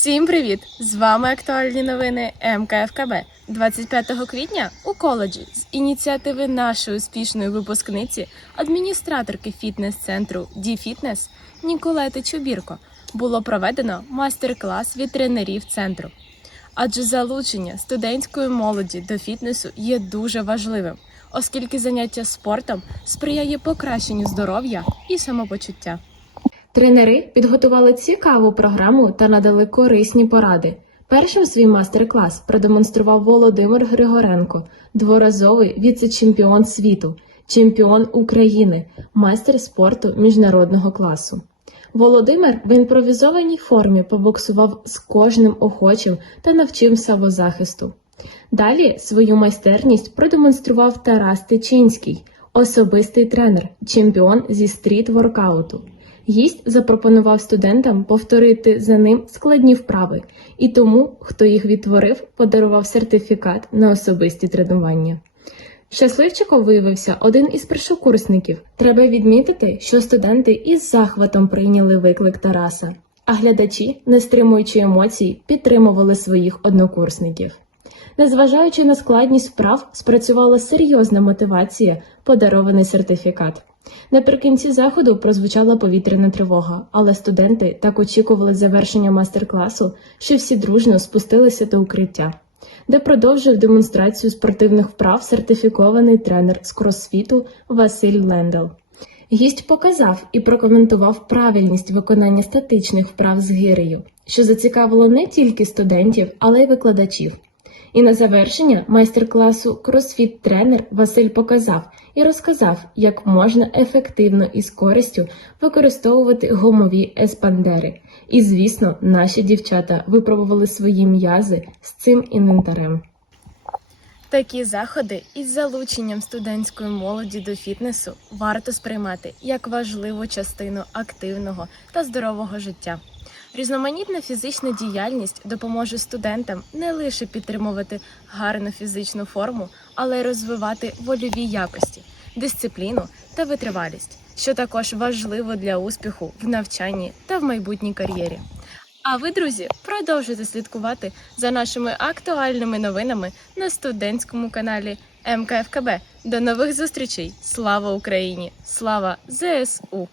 Всім привіт! З вами актуальні новини МКФКБ. 25 квітня у коледжі з ініціативи нашої успішної випускниці, адміністраторки фітнес-центру Ді-Фітнес Ніколети Чубірко було проведено майстер-клас від тренерів центру. Адже залучення студентської молоді до фітнесу є дуже важливим, оскільки заняття спортом сприяє покращенню здоров'я і самопочуття. Тренери підготували цікаву програму та надали корисні поради. Першим свій майстер-клас продемонстрував Володимир Григоренко, дворазовий віце-чемпіон світу, чемпіон України, майстер спорту міжнародного класу. Володимир в імпровізованій формі побоксував з кожним охочим та навчив самозахисту. Далі свою майстерність продемонстрував Тарас Тичинський, особистий тренер, чемпіон зі стріт-воркауту. Гість запропонував студентам повторити за ним складні вправи, і тому, хто їх відтворив, подарував сертифікат на особисті тренування. Щасливчиком виявився один із першокурсників. Треба відмітити, що студенти із захватом прийняли виклик Тараса, а глядачі, не стримуючи емоцій, підтримували своїх однокурсників. Незважаючи на складність вправ, спрацювала серйозна мотивація, подарований сертифікат. Наприкінці заходу прозвучала повітряна тривога, але студенти так очікували завершення майстер-класу, що всі дружно спустилися до укриття, де продовжив демонстрацію спортивних вправ сертифікований тренер з кросфіту Василь Лендел. Гість показав і прокоментував правильність виконання статичних вправ з гирею, що зацікавило не тільки студентів, але й викладачів. І на завершення майстер-класу кросфіт-тренер Василь показав і розказав, як можна ефективно і з користю використовувати гумові еспандери. І, звісно, наші дівчата випробували свої м'язи з цим інвентарем. Такі заходи із залученням студентської молоді до фітнесу варто сприймати як важливу частину активного та здорового життя. Різноманітна фізична діяльність допоможе студентам не лише підтримувати гарну фізичну форму, але й розвивати вольові якості, дисципліну та витривалість, що також важливо для успіху в навчанні та в майбутній кар'єрі. А ви, друзі, продовжуйте слідкувати за нашими актуальними новинами на студентському каналі МКФКБ. До нових зустрічей! Слава Україні! Слава ЗСУ!